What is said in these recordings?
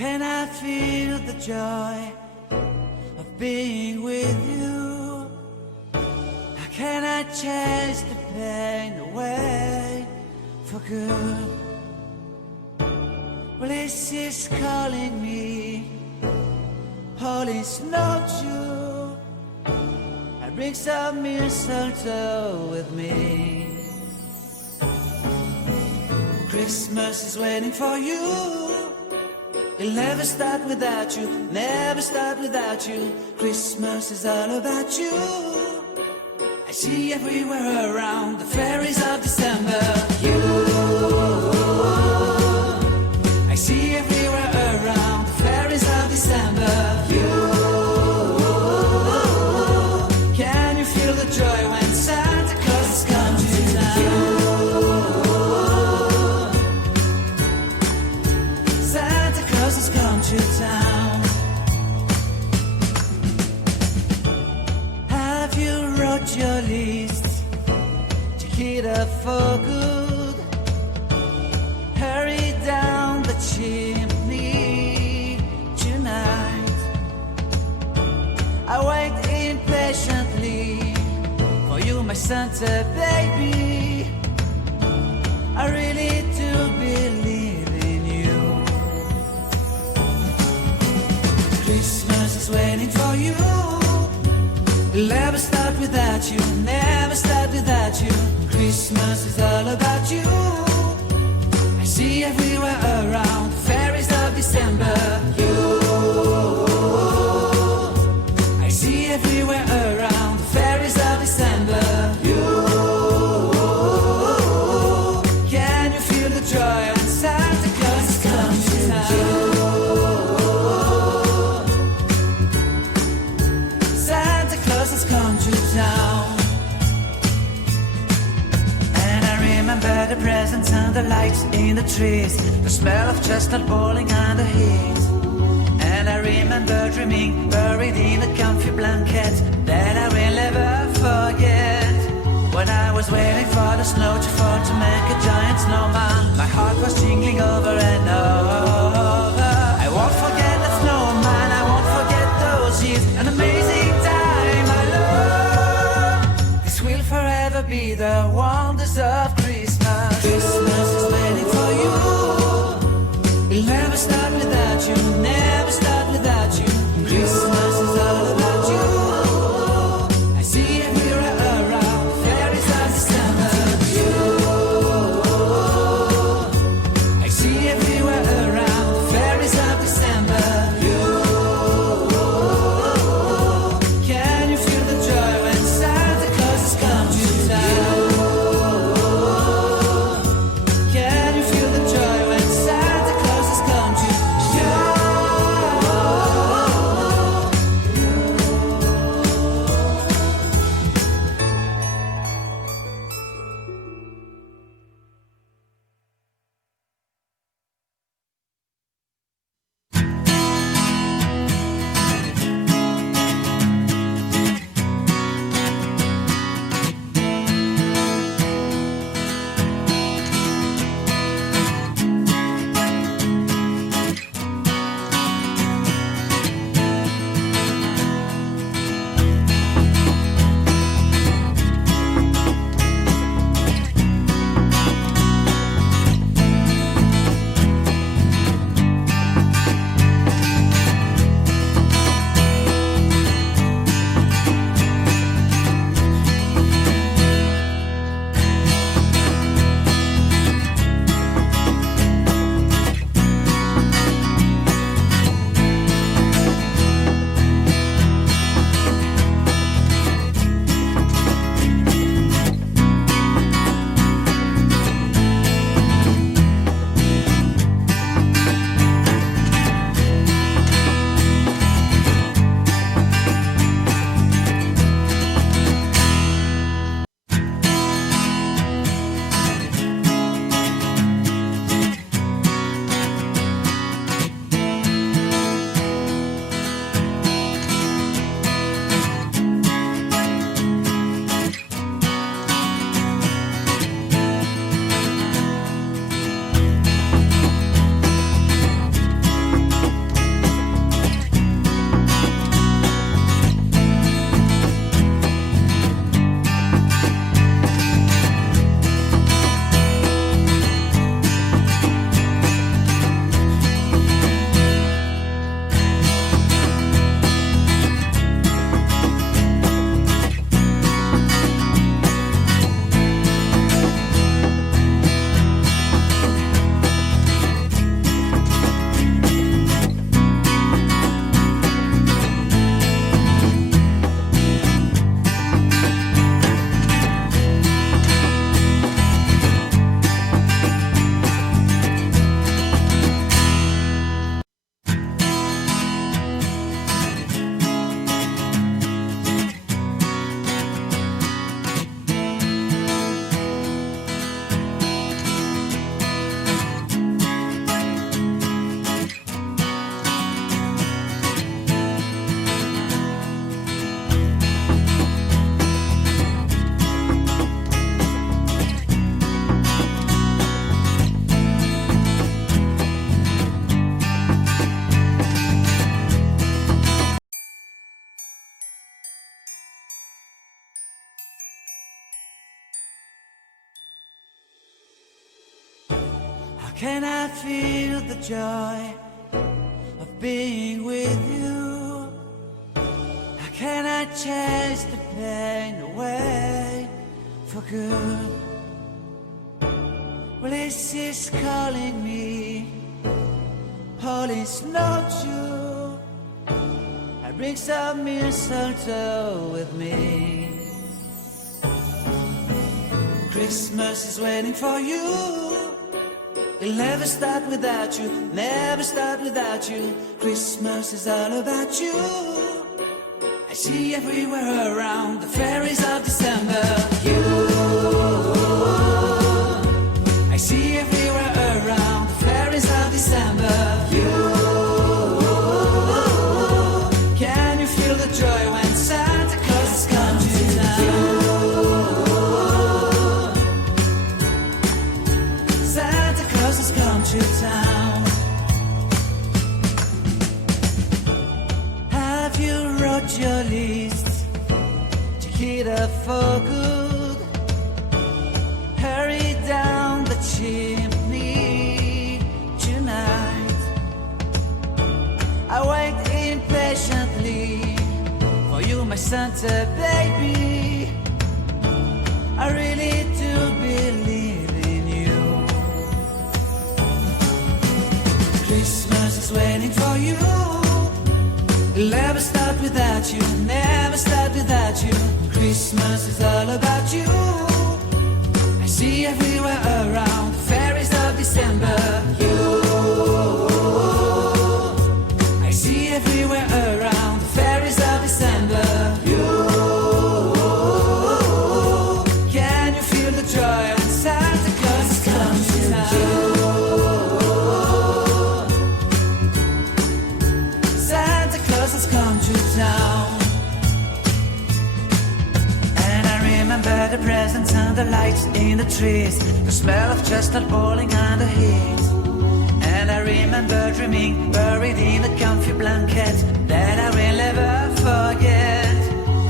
Can I feel the joy of being with you? How can I chase the pain away for good? Well, this is calling me, all is not true. I bring some mistletoe with me. Christmas is waiting for you. It'll never start without you, never start without you. Christmas is all about you. I see everywhere around the fairies of December. You, I see everywhere around the fairies of December. You, can you feel the joy when Santa Claus has come to town? Santa Claus has come to town. Have you wrote your list? Check it up for good. Hurry down the chimney tonight. I wait impatiently for you, my Santa baby. I really do believe in you. Christmas is waiting for you. It'll never start without you, never start without you. Christmas is all about you. I see everywhere around the fairies of December. You, I see everywhere around the fairies of December. You, can you feel the joy when Santa Claus has come to town? Santa Claus has come to town. And I remember the presents and the lights in the trees, the smell of chestnut boiling under heat. And I remember dreaming, buried in a comfy blanket that I will never forget. When I was waiting for the snow to fall to make a giant snowman, my heart was jingling over and over. I won't forget that snowman, I won't forget those years. An amazing time, my love. This will forever be the wonders of Christmas. Christmas is waiting for you. It'll never start without you, never start without you. Christmas is all about you. I see everywhere around the fairies of December. You, I see everywhere around the fairies of December. You, can you feel the joy when Santa Claus has come to town? Can you feel the joy when Santa Claus has come to town? can I feel the joy of being with you? How can I chase the pain away for good? Well, this is calling me, all is not true. I bring some mistletoe with me. Christmas is waiting for you. It'll never start without you, never start without you. Christmas is all about you. I see everywhere around the fairies of December. You, I see everywhere around the fairies of December. You, can you feel the joy when Santa Claus has come to town? Has come to town. Have you wrote your list to get up for good? Hurry down the chimney tonight. I wait impatiently for you, my Santa baby. I really do believe in you. Christmas is waiting for you. It'll never start without you, never start without you. Christmas is all about you. I see everywhere around the fairies of December. You, I see everywhere around the fairies of December. You, can you feel the joy when Santa Claus has come to town? Has come to town. And I remember the presents and the lights in the trees, the smell of chestnut boiling and the heat. And I remember dreaming buried in a comfy blanket that I will never forget.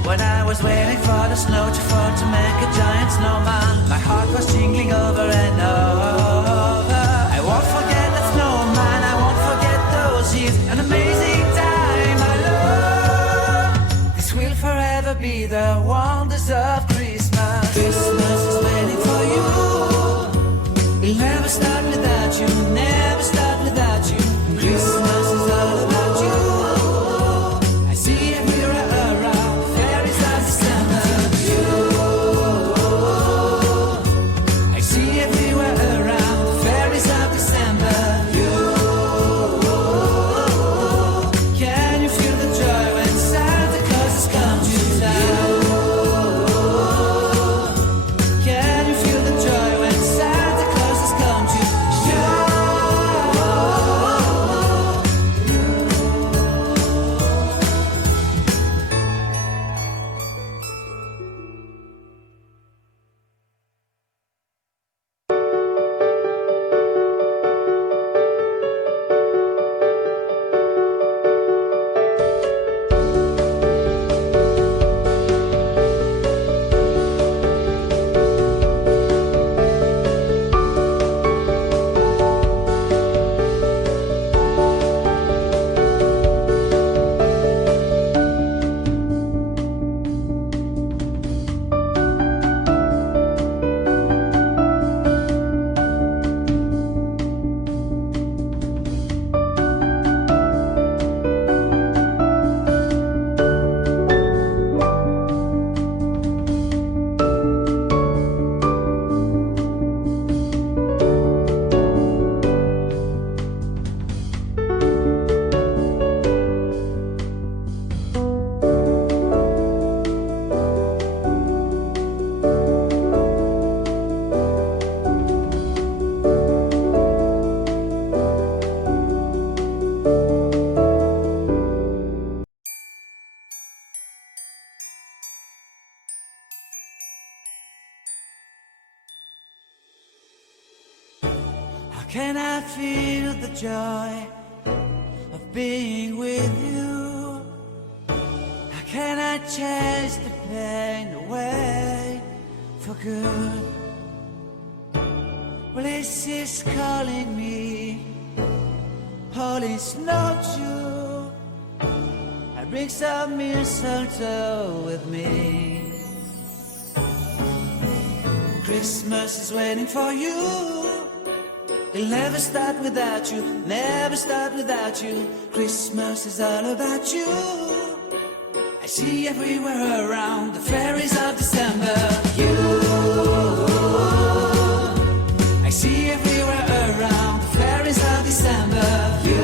When I was waiting for the snow to fall to make a giant snowman, my heart was jingling over and over. I won't forget that snowman, I won't forget those years, an amazing time. Forever be the wonders of Christmas. Christmas is waiting for you. It'll never start without you, never start without you. Christmas is all about you. I see everywhere around fairies of December. You, I see everywhere around fairies of December. You, can you feel the joy when Santa Claus has come to town? Can you feel the joy when Santa Claus has come to town? Can I feel the joy of being with you? How can I chase the pain away for good? Well, this is calling me. All is not true. I bring some mistletoe with me. Christmas is waiting for you. It'll never start without you, never start without you. Christmas is all about you. I see everywhere around the fairies of December. You, I see everywhere around the fairies of December. You,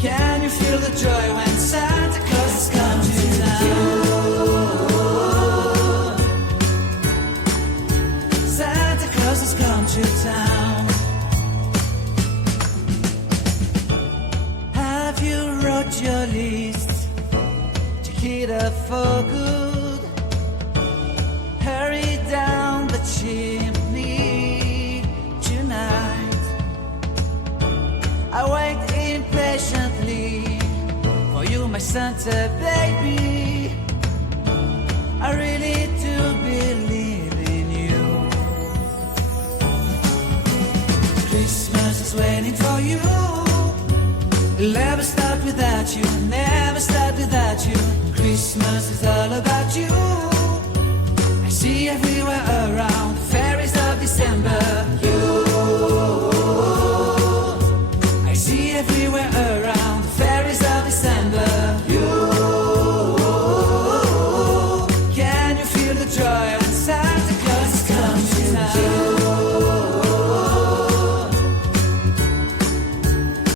can you feel the joy when Santa Claus has come to town? Santa Claus has come to town. Have you wrote your list to hit up for good? Hurry down the chimney tonight. I wait impatiently for you, my Santa baby. I really do believe in you. Christmas is waiting for you. It'll never start without you, never start without you. Christmas is all about you. I see everywhere around the fairies of December.